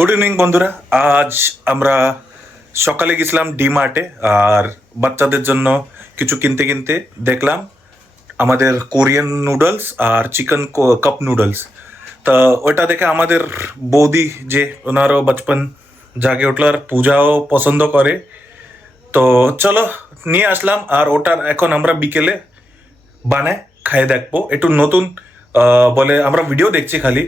Good evening বন্ধুরা। আজ আমরা সকালে গেছিলাম ডিমার্টে আর বাচ্চাদের জন্য কিছু কিনতে কিনতে দেখলাম আমাদের কোরিয়ান নুডলস আর চিকেন কাপ নুডলস। তা ওইটা দেখে আমাদের বৌদি যে ওনারও বচপন জাগে উঠলো আর পূজাও পছন্দ করে, তো চলো নিয়ে আসলাম। আর ওটার এখন আমরা বিকেলে বানায় খাই দেখবো, একটু নতুন বলে আমরা ভিডিও দেখছি খালি,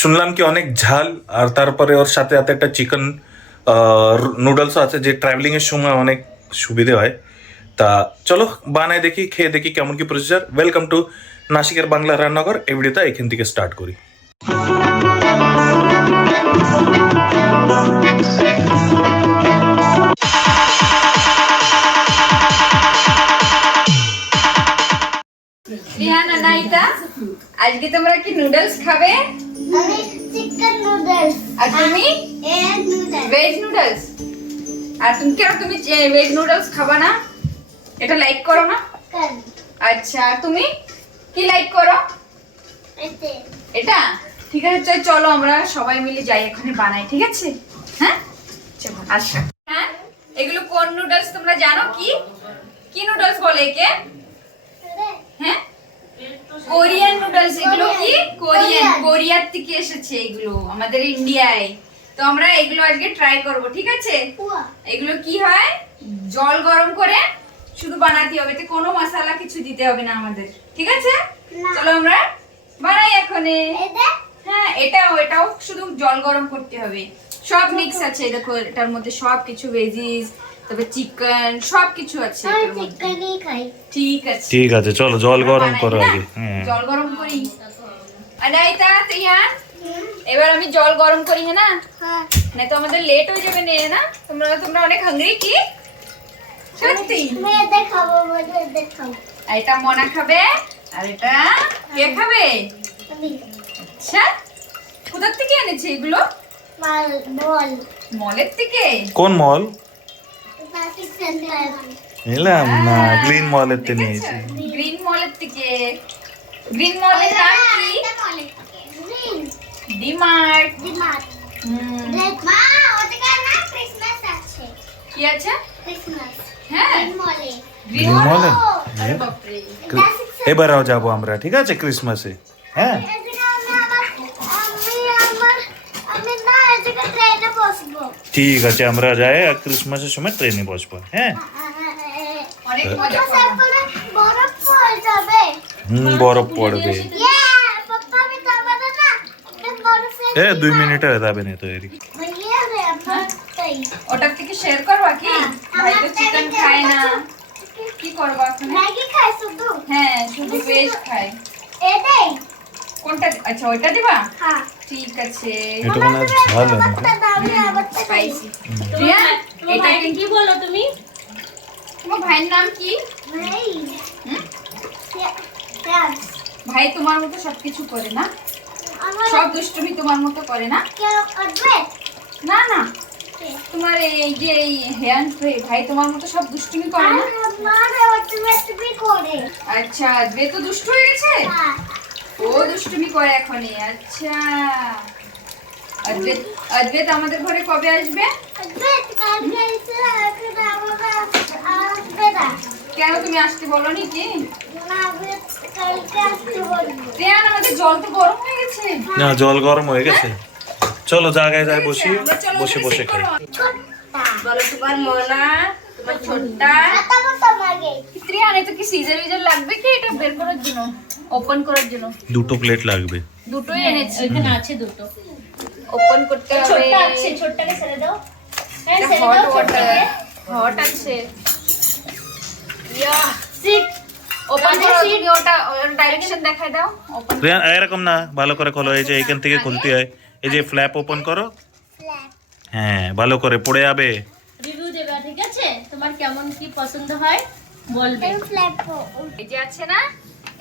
শুনলাম কি অনেক ঝাল আর তারপরে ওর সাথে সাথে একটা চিকেন নুডলসও আছে যে ট্রাভেলিং এর সময় অনেক সুবিধে হয়। তা চলো বানায় দেখি, খেয়ে দেখি কেমন কি প্রসিজার। ওয়েলকাম টু নাসিকের বাংলা রান্নাঘর। এই ভিডিওটা এখান থেকে স্টার্ট করি। রিহান আনাইতা, আজকে তোমরা কি নুডলস খাবে? আমি চিকেন নুডলস আর তুমি এগ নুডলস। Veg noodles. আর তুমি কেন তুমি ভেজ নুডলস খাবা না? এটা লাইক করো না? আচ্ছা, আর তুমি কি লাইক করো? এতে এটা ঠিক আছে, চলো আমরা সবাই মিলে যাই এখানে বানাই, ঠিক আছে? হ্যাঁ চলো আসো। হ্যাঁ, এগুলো কোন নুডলস তোমরা জানো? কি কি নুডলস বলে একে? হ্যাঁ, কোরিয়ান নুডলস। এগুলো কি কোরিয়ার থেকে এসেছে, এগুলো আমাদের ইন্ডিয়ায়। তো আমরা এগুলো আজকে ট্রাই করব, ঠিক আছে? এগুলো কি হয়, জল গরম করে শুধু বানাতে হবে, এতে কোনো মশলা কিছু দিতে হবে না আমাদের, ঠিক আছে? চলো আমরা বানাই এখন। হ্যাঁ, এটাও শুধু জল গরম করতে হবে। সব মিক্স আছে, দেখো এটার মধ্যে সব কিছু ভেজিস, তবে চিকেন সব কিছু আছে এটার মধ্যে। চিকেনই খাই। ঠিক আছে ঠিক আছে, চলো জল গরম বানাই করো না? আগে। জল গরম করি। আনাইতা তিয়ান, এবার আমি জল গরম করি, হ্যাঁ না? হ্যাঁ, না তো আমাদের লেট হয়ে যাবে না? তোমরা অনেক হাংরি কি? সত্যি? আমি এতে খাবো, বলে এতে খাবো। আর এটা মনা খাবে আর এটা কে খাবে? আমি আচ্ছা, কোথা থেকে এনেছে এগুলো? মাল বল মলের থেকে? কোন মল? নাসিক সেন্টার। নিলাম না, গ্রিন মলের তে নিয়েছি। গ্রিন মলের থেকে। গ্রিন মলের নাম কি? গ্রিন ডিমার্ট। ডিমার্ট। হুম, রেড মা, ওদিকে না ক্রিসমাস আছে। কি আছে? ক্রিসমাস হ্যাঁ, গ্রিন মলে। গ্রিন গ্রিন মল। মলে? আরে বাপরে। এবারও যাবো আমরা, ঠিক আছে, ক্রিসমাসে। হ্যাঁ আমি না এদিকে ট্রেনে বসবো। ঠিক আছে, আমরা যাই আর ক্রিসমাসের সময় ট্রেনে বসবো। হ্যাঁ অনেক মজা তারপরে করবো। বরফ পড়ে যাবে। বরফ পড়বে। পাপা আমি যাবো না, একটা বরফে 2 মিনিটে হয়ে যাবে না তৈরি। ভাইয়া রে আমার তাই ওটার থেকে শেয়ার করবা কি? ভাই তো চিকেন খায় না, কি করবা এখন? ম্যাগি খাই শুধু। হ্যাঁ, শুধু ভেজ খায়। এটাই কোনটা? আচ্ছা, ওইটা দিবা? হ্যাঁ। ঠিক আছে। এটা মানে ঝাল হয় না। একটা দামি আবার স্পাইসি। রিয়া, এটা কি বলো তুমি? তোমার ভাইয়ের নাম কি? ভাই হুম? ফ্রান্স ভাই তোমার মতো সবকিছু করে না? আমার সব দুষ্টুমি তোমার মতো করে না? কেন করবে? না না, তোমার এই যে হেয়ান ভাই তোমার মতো সব দুষ্টুমি করে না? মারে অটোমেটিকলি করে। আচ্ছা, দ্বে তো দুষ্টু হয়ে গেছে? হ্যাঁ। ও দুষ্টুমি করে এখনই। আচ্ছা, অদ্বৈত আমাদের ঘরে কবে আসবে? বেট কালকে এসে এখন আমরা আসবে না। কেন তুমি আসতে বলনি কি? না বেট কালকে আসতে বলবো। রিয়ান, আমাদের জল তো গরম হয়ে গেছে। না, জল গরম হয়ে গেছে। চলো জায়গায় যাই বসি, আমরা চলো বসে ওখানে বসে sit খাই। করো। ছোট্টা বলো তোমার মোনা, তোমার ছোট্টা। খাতা মতো লাগে। রিয়ান, এটা কি সিজার উইজার লাগবে কি এটা বের করার জন্য, ওপেন করার জন্য? দুটো প্লেট লাগবে। দুটোই এনেছি। এখানে আছে দুটো। ওপেন করতে হবে। ছোটটা আছে, ছোটটাকে ছেড়ে দাও। হ্যাঁ, ছেড়ে হট দাও ওয়াটার, ছোটটাকে। হট আছে। ইয়া, সিট। ওপেন করো তুমি, ওটা ডাইরেকশন দেখাই দাও। ওপেন। রিয়ান এরকম না, ভালো করে খোলো। এই যে এখান থেকে খুলতে হয়, এই যে ফ্ল্যাপ ওপেন করো। ফ্ল্যাট হ্যাঁ, ভালো করে পড়ে যাবে। রিভিউ দেবা, ঠিক আছে? তোমার কেমন কি পছন্দ হয় বলবে। ফ্ল্যাট এই যে আছে না,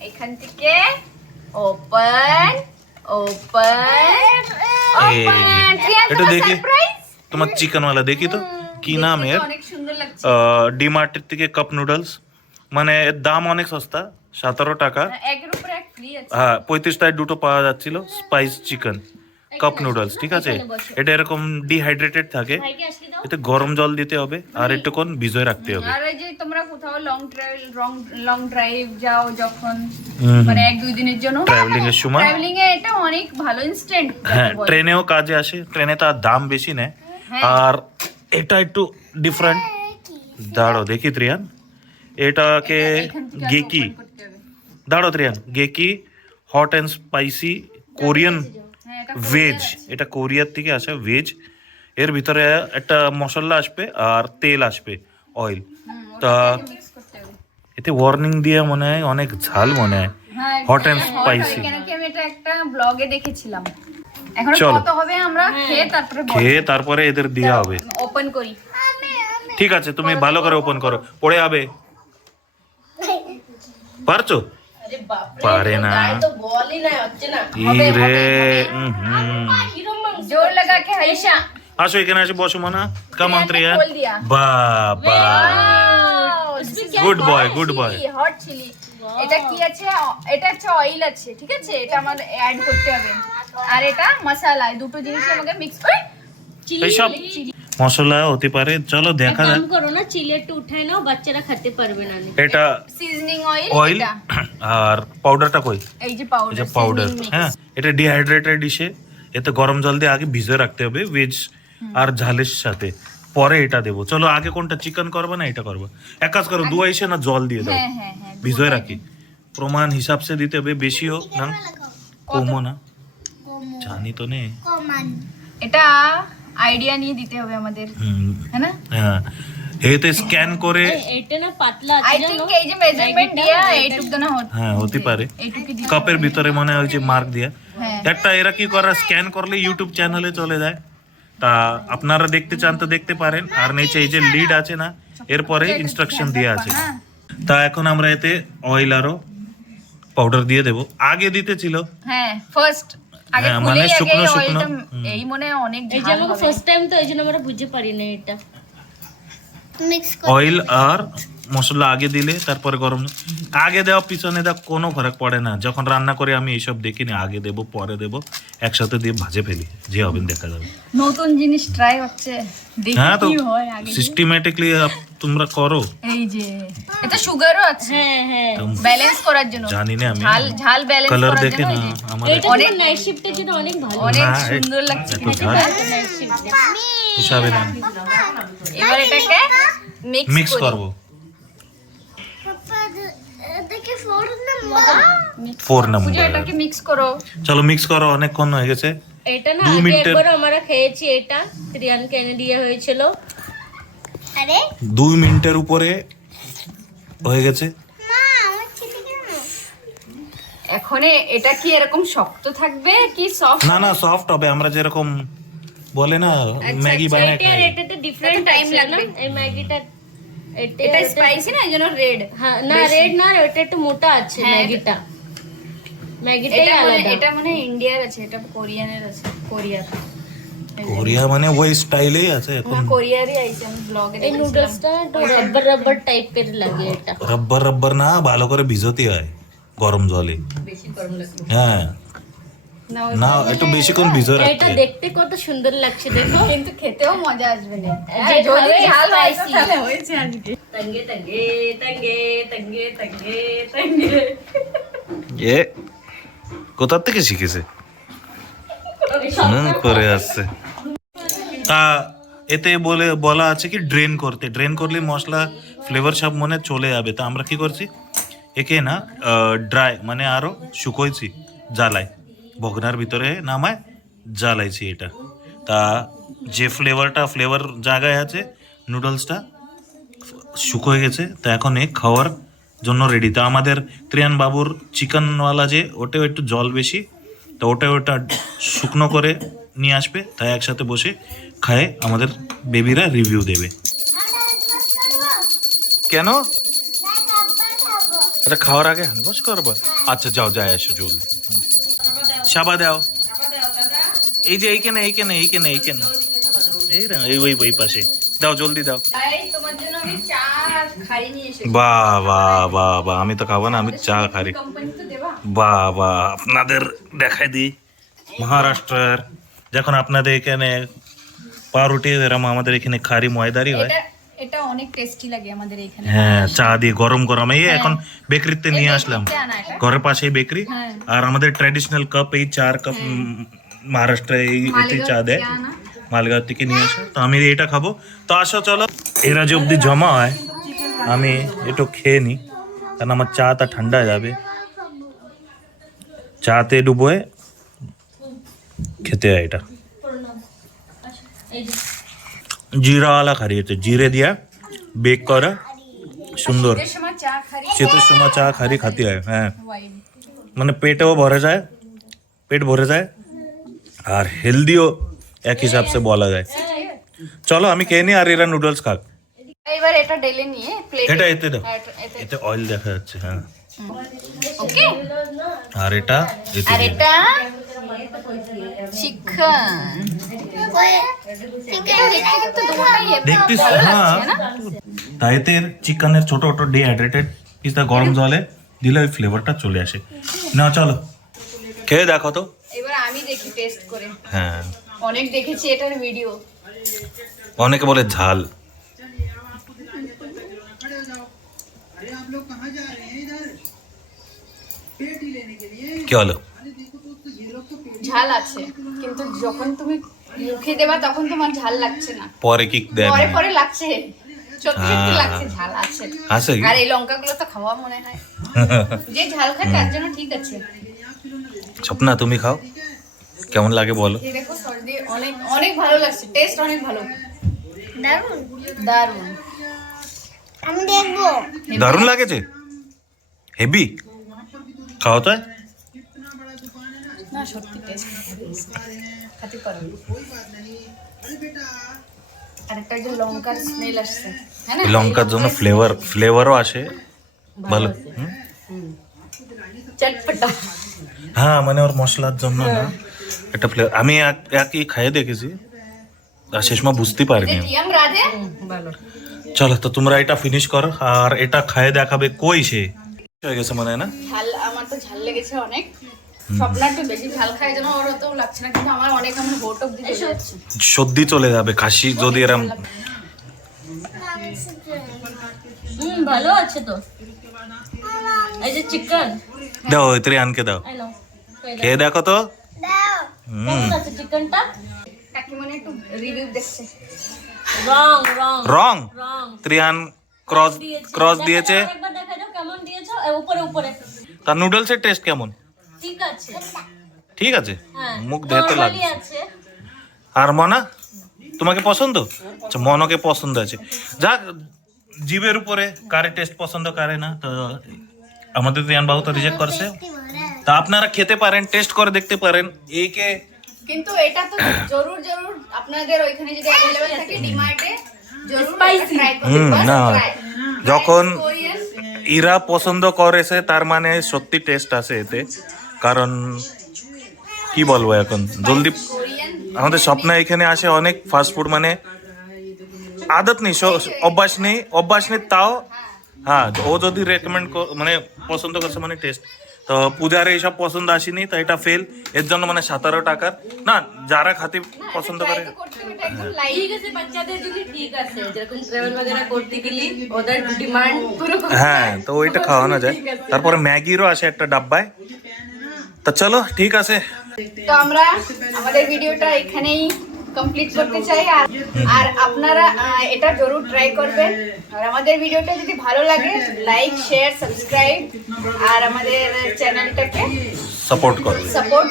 এখান থেকে ওপেন ওপেন ওপেন। এটা দেখি তোমার চিকেন वाला, দেখি তো কি নাম এর। অনেক সুন্দর লাগছে। ডিমার্টের থেকে কাপ নুডলস, মানে এর দাম অনেক সস্তা, 17 টাকা। একের উপরে এক ফ্রি আছে। হ্যাঁ, 35 টাকায় দুটো পাওয়া যাচ্ছিল। স্পাইস চিকেন কাপ নুডলস, ঠিক আছে? এখানে বসো। এটা এরকম ডিহাইড্রেটেড থাকে, ভাইকে আসলে দাও। এতে গরম জল দিতে হবে আর একটুক্ষণ ভিজিয়ে রাখতে হবে। আর এই যে তোমরা কোথাও লং ড্রাইভ যাও যখন, হুম, মানে 1-2 দিনের জন্য ট্রাভেলিং এর সময়, ট্রাভেলিং এ এটা অনেক ভালো ইনস্ট্যান্ট। হ্যাঁ ট্রেনেও কাজে আসে, ট্রেনে তার দাম বেশি নেয়। হ্যাঁ। আর এটা একটু ডিফারেন্ট, দাঁড়াও দেখি ত্রিয়ান, এটাকে গেকি, দাঁড়াও ত্রিয়ান, Geki hot and spicy Korean veg, এটা কোরিয়ার থেকে আসে ভেজ। এর ভিতরে একটা মশলা আসবে আর তেল আসবে, অয়েল। তা মিক্স করতে হবে। এতে ওয়ার্নিং দিয়ে মনে হয় অনেক ঝাল মনে হয়, হ্যাঁ, হট অ্যান্ড হট হয়, স্পাইসি। কেন কি আমি এটা একটা ব্লগে দেখেছিলাম। এখন চলো। কত হবে আমরা খেয়ে তারপরে খেয়ে তারপরে এদের দেওয়া হবে। ওপেন করি। ঠিক আছে, তুমি ভালো করে ওপেন করো, পড়ে যাবে। পারছো? আরে বাপরে, পারে না। গায়ে তো বলই না, হচ্ছে না। ই রে, কিরম মাংস? জোর লাগা কে হাইশা। আসো এখানে এসে বসো মানা, কামান ত্রিয়ান। खोल दिया। বাবা, good boy, good boy. Hot chilli. এটা কি আছে? এটা হচ্ছে অয়েল আছে, ঠিক আছে? এটা আমার অ্যাড করতে হবে। আর এটা মশলা, এই দুটো জিনিস আমাকে মিক্স করে চিলি এইসব মশলা হতে পারে, চলো এক দেখা কাম যাক। করো না, চিলি একটু উঠাই নাও, বাচ্চারা খেতে পারবে না। এটা সিজনিং অয়েল। অয়েল এটা আর পাউডারটা কই? এই যে এই পাউডার, যে পাউডার, হ্যাঁ এটা ডিহাইড্রেটেড ডিশে, এতে গরম জল দিয়ে আগে ভিজিয়ে রাখতে হবে ভেজ আর ঝালের সাথে, পরে এটা দেবো। চলো আগে কোনটা, চিকেন করবো না এটা করবো? এক কাজ করো, দু আইসে না জল দিয়ে দাও, হ্যাঁ হ্যাঁ হ্যাঁ। ভিজিয়ে রাখি। প্রমাণ হিসাব সে দিতে হবে, বেশিও না কমও না, জানি তো নেই। কমান এটা আইডিয়া নিয়ে দিতে হবে আমাদের, হুম, है ना? হ্যাঁ এতে স্ক্যান করে, এটা না পাতলা আই আছে জানো? থিংক এই যে মেজারমেন্ট দিয়া এইটুক দানা হ্যাঁ হতে পারে এইটুকু দিয়ে। কাপের ভিতরে মনে হয় যে মার্ক দিয়া হ্যাঁ। একটা, এরা কি করে স্ক্যান করলে ইউটিউব চ্যানেলে চলে যায়। তা আপনারা দেখতে চান তো দেখতে পারেন, আর নিচে এই যে লিড আছে না, এরপরে ইনস্ট্রাকশন দেওয়া আছে। তা এখন আমরা এতে অয়েল আরো পাউডার দিয়ে দেব, আগে দিতে ছিল। হ্যাঁ ফার্স্ট আগে হ্যাঁ, খুলে মানে আগে শুকনো অয়েলটা, শুকনো। এই মনে হয় অনেক এই যে ঝাল আমাকে হবে। ফার্স্ট টাইম তো, এই জন্য আমরা বুঝতে পারি না এটা। মিক্স অয়েল আর মশলা আগে দিলে তারপরে গরম, আগে দেওয়া পিছনে দেওয়া কোনো ফরক পড়ে না। যখন রান্না করে আমি এইসব দেখিনি, আগে দেব পরে দেব, একসাথে দিয়ে ভাজে ফেলি, যে হবে দেখা যাবে। নতুন জিনিস ট্রাই হচ্ছে, দেখি হ্যাঁ তো কি হয় আগে। সিস্টেমেটিকলি তোমরা করো। এই যে এটা সুগারও আছে হ্যাঁ হ্যাঁ, ব্যালেন্স করার জন্য, জানি না আমি, ঝাল ঝাল ব্যালেন্স কালার করার দেখে জন্য। না এই যে আমার এটা অনেক নাইট শিফটের জন্য অনেক ভালো। অনেক না, সুন্দর লাগছে এত ঝাল নাইট শিফটে হিসাবে না, এবার এটাকে মিক্স মিক্স করব। করবো। দেখে ফোর নাম্বার 4 পূজা নম্বর, এটাকে মিক্স করো। চলো মিক্স করো, অনেকক্ষণ হয়ে গেছে। এটা না 2 আগে মিনিটের, একবার আমরা খেয়েছি, এটা রিয়ানকে এনে দিয়ে হয়েছিল। আরে 2 মিনিটের উপরে হয়ে গেছে। মা আমার ছেলে কেন এখন এটা কি এরকম শক্ত থাকবে কি সফট? না না সফট হবে, আমরা যেরকম বলে না ম্যাগি বানায় এটা আর খাই। এটাতে ডিফারেন্ট এটা time টাইম লাগবে লাগবে। না, এই ম্যাগিটা এটা স্পাইসি না, এজন্য রেড। হ্যাঁ না, রেড না, ওটা একটু মোটা আছে হ্যাঁ, ম্যাগিটা। ম্যাগিটাই এটা মানে আলাদা। এটা মানে ইন্ডিয়ার আছে, এটা কোরিয়ানের আছে, কোরিয়ার। কোরিয়া মানে ওই স্টাইলেই আছে এখন। না কোরিয়ারই আইছে, আমি ব্লগে এই নুডলসটা রাব্বার রাব্বার টাইপের লাগে এটা। রব্বার রব্বার না, ভালো করে ভিজাতে হয় গরম জলে। বেশি গরম লাগে। হ্যাঁ না না, একটু বেশিক্ষণ ভিজে রাখতে এটা হয়। দেখতে কত সুন্দর লাগছে দেখো। কিন্তু খেতেও মজা আসবে না। যে যদি খাবে ঝাল হয় তো spicy। তাহলে হয়েছে আজকে। তঙ্গে তঙ্গে তঙ্গে তঙ্গে তঙ্গে তঙ্গে। এ কোথা থেকে শিখেছে? করে আসছে। তা এতে বলা আছে কি ড্রেন করতে, ড্রেন করলে মশলা ফ্লেভার সব মনে চলে যাবে। তা আমরা কি করছি, একে না ড্রাই মানে আরো শুকোইছি, জ্বালাই বগনার ভিতরে নামায় জ্বালাইছি এটা। তা যে ফ্লেভার জায়গায় আছে, নুডলসটা শুকোয় গেছে। তা এখন এ খাওয়ার জন্য রেডি। তা আমাদের ত্রিয়ান বাবুর চিকেনওয়ালা যে, ওটাও একটু জল বেশি, তো ওটা শুকনো করে নিয়ে আসবে। তাই একসাথে বসে খায় আমাদের বেবিরা রিভিউ দেবে। কেন? এটা খাওয়ার আগে হ্যান্ডওয়াশ করবো? আচ্ছা যাও, যাই আসো জলদি। সাবা দাও, এই যে এইখানে ওই পাশে দাও, জলদি দাও। তাই তোমার জন্য আমি চা আর খাই নিয়ে এসেছি। বাহ, আমি তো খাবো না, আমি চা খাই। কোম্পানি তো দেবা। বাহ আপনাদের দেখাই দিই মহারাষ্ট্রের যখন আপনাদের এখানে পাউরুটি এরকম আমাদের এখানে খারি ময়দারি হয়। এটা এটা অনেক টেস্টি লাগে আমাদের এখানে। হ্যাঁ, চা দিয়ে গরম গরম। এই এখন বেকারিতে নিয়ে আসলাম, এটা আনা এটা। ঘরের পাশেই বেকারি। হ্যাঁ। আর আমাদের ট্র্যাডিশনাল কাপ এই 4 কাপ মহারাষ্ট্রে এই এতে চা দেয়, মালগাঁও থেকে নিয়ে আসে। তো আমি এটা খাবো। তো আসো চলো, এরা যে অবধি জমা হয় আমি একটু খেয়ে নিই, কারণ আমার চাটা ঠান্ডা হয়ে যাবে। চাতে ডুবোয় খেতে হয় এটা। এই যে জিরাওয়ালা খারিয়েছে, জিরে দিয়া বেক করা সুন্দর। শীতের সময় চা খারি শীতের সময় চা খারি খাতে হয়। হ্যাঁ, ওয়াইন। মানে পেটেও ভরে যায়, পেট ভরে যায়, আর হেলদিও এক হিসাব সে বলা যায়। চলো আমি খেয়ে নিই, আর এরা নুডলস খাক। এবার এটা ঢেলে নিয়ে প্লেটে। এটা এতে দাও, এতে এতে অয়েল দেখা যাচ্ছে। হ্যাঁ, ওকে। আর এটা এতে আর দিও। এটা চিকেন। দেখতে কিন্তু দুটোই দেখতিস? ভালো হ্যাঁ, লাগছে না? তাই এতে চিকেনের ছোট ছোট ডিহাইড্রেটেড পিসটা গরম জলে দিলে ওই ফ্লেভারটা চলে আসে। না চলো খেয়ে দেখো তো। এবার আমি দেখি টেস্ট করে। হ্যাঁ, অনেক দেখেছি এটার ভিডিও। অনেকে বলে ঝাল। কি হলো? ঝাল আছে, কিন্তু যখন তুমি মুখে দেবা তখন তোমার ঝাল লাগছে না, পরে কিক দেয় পরে মানে। পরে লাগছে। সত্যি সত্যি হ্যাঁ। লাগছে, ঝাল আছে। আছে কি? আর এই লঙ্কাগুলো তো খাওয়া মনে হয়, যে ঝাল খায় তার জন্য ঠিক আছে। স্বপ্না তুমি খাও, কেমন লাগে বলো। এই দেখো সর্দি অনেক অনেক ভালো লাগছে, টেস্ট অনেক ভালো, দারুন। দারুণ। আমি দেখবো। দারুণ লাগেছে, হেভি। খাও তো। না সত্যি টেস্ট খেতে পারো। আর একটা যে লঙ্কার স্মেল আসছে, হ্যাঁ না? লঙ্কার জন্য ফ্লেভারও আসে ভালো। চটপটা। হ্যাঁ, মানে ওর মশলার জন্য না একটা ফ্লেভার। আমি একই খাইয়ে দেখেছি, আর শেষ সময় বুঝতে পারিনি। টিয়াম রাধে চলো তো তোমরা এটা ফিনিশ করো, আর এটা খাইয়ে দেখাবে কই সে হয়ে গেছে মনে হয় না। ঝাল, আমার তো ঝাল লেগেছে অনেক। স্বপ্না একটু বেশি ঝাল খায় যেন, ওর অত লাগছে না, কিন্তু আমার অনেক, আমার হোট অব্দি চলে যাচ্ছে। সর্দি চলে যাবে, কাশি যদি এরম। ভালো আছে তো। এই যে চিকেন, দাও এতে আনকে দাও, আই নাও। খেয়ে দেখো তো। দাও। কেমন আছে চিকেনটা? কাকিমনি একটু রিভিউ দেখছে। রং রং রং রং ত্রিয়ান ক্রস দিয়েছে। একবার দেখা যাও কেমন দিয়েছো। উপরে উপরে তার নুডলসের টেস্ট কেমন? ঠিক আছে। ঠিক আছে, হ্যাঁ, মুখ ধুতে normally লাগছে। আছে। আর মনা তোমাকে পছন্দ? আচ্ছা, মনকে পছন্দ আছে। যাক, জিভের উপরে কারে টেস্ট পছন্দ কারে না। তো আমাদের রিয়ান বাবু তো রিজেক্ট করছে। তা আপনারা খেতে পারেন, টেস্ট করে দেখতে পারেন। একে কিন্তু এটা তো জরুর জরুর আপনাদের ওইখানে যদি অ্যাভেলেবল থাকে ডিমার্টে, জরুর Spicy. ট্রাই করুন। না, যখন কোরিয়ান এরা পছন্দ করেছে তার মানে সত্যি টেস্ট আছে এতে। কারণ কি বলবো এখন, জলদি কোরিয়ান আমাদের স্বপ্ন এখানে আসে অনেক ফাস্ট ফুড, মানে আদত নেই, অভ্যাস নেই তাও। হ্যাঁ, ও যদি রেকমেন্ড মানে পছন্দ করছে মানে টেস্ট, তো পূজার এইসব পছন্দ আসেনি, তো এটা ফেল। এর জন্য মানে 17 টাকার না, যারা খাতে পছন্দ করে। ট্রাই তো করতে হবে, এটা একদম লাইট। ঠিক আছে বাচ্চাদের জন্য ঠিক আছে, যেরকম ট্রাভেল वगैरह করতে গেলে ওদের ডিমান্ড পুরো হ্যাঁ, তো ওইটা খাওয়ানো যায়। তারপরে ম্যাগিরও আসে একটা ডাব্বায়। তা চলো ঠিক আছে। তো আমরা আমাদের ভিডিওটা এখানেই কমপ্লিট করতে চাই। আর আপনারা এটা জরুর ট্রাই করবেন। আর আমাদের ভিডিওটা যদি ভালো লাগে, লাইক শেয়ার সাবস্ক্রাইব, আর আমাদের চ্যানেলটাকে সাপোর্ট করো। সাপোর্ট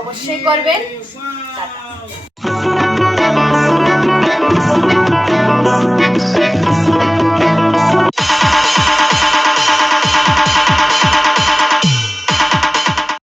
অবশ্যই করবেন। টাটা।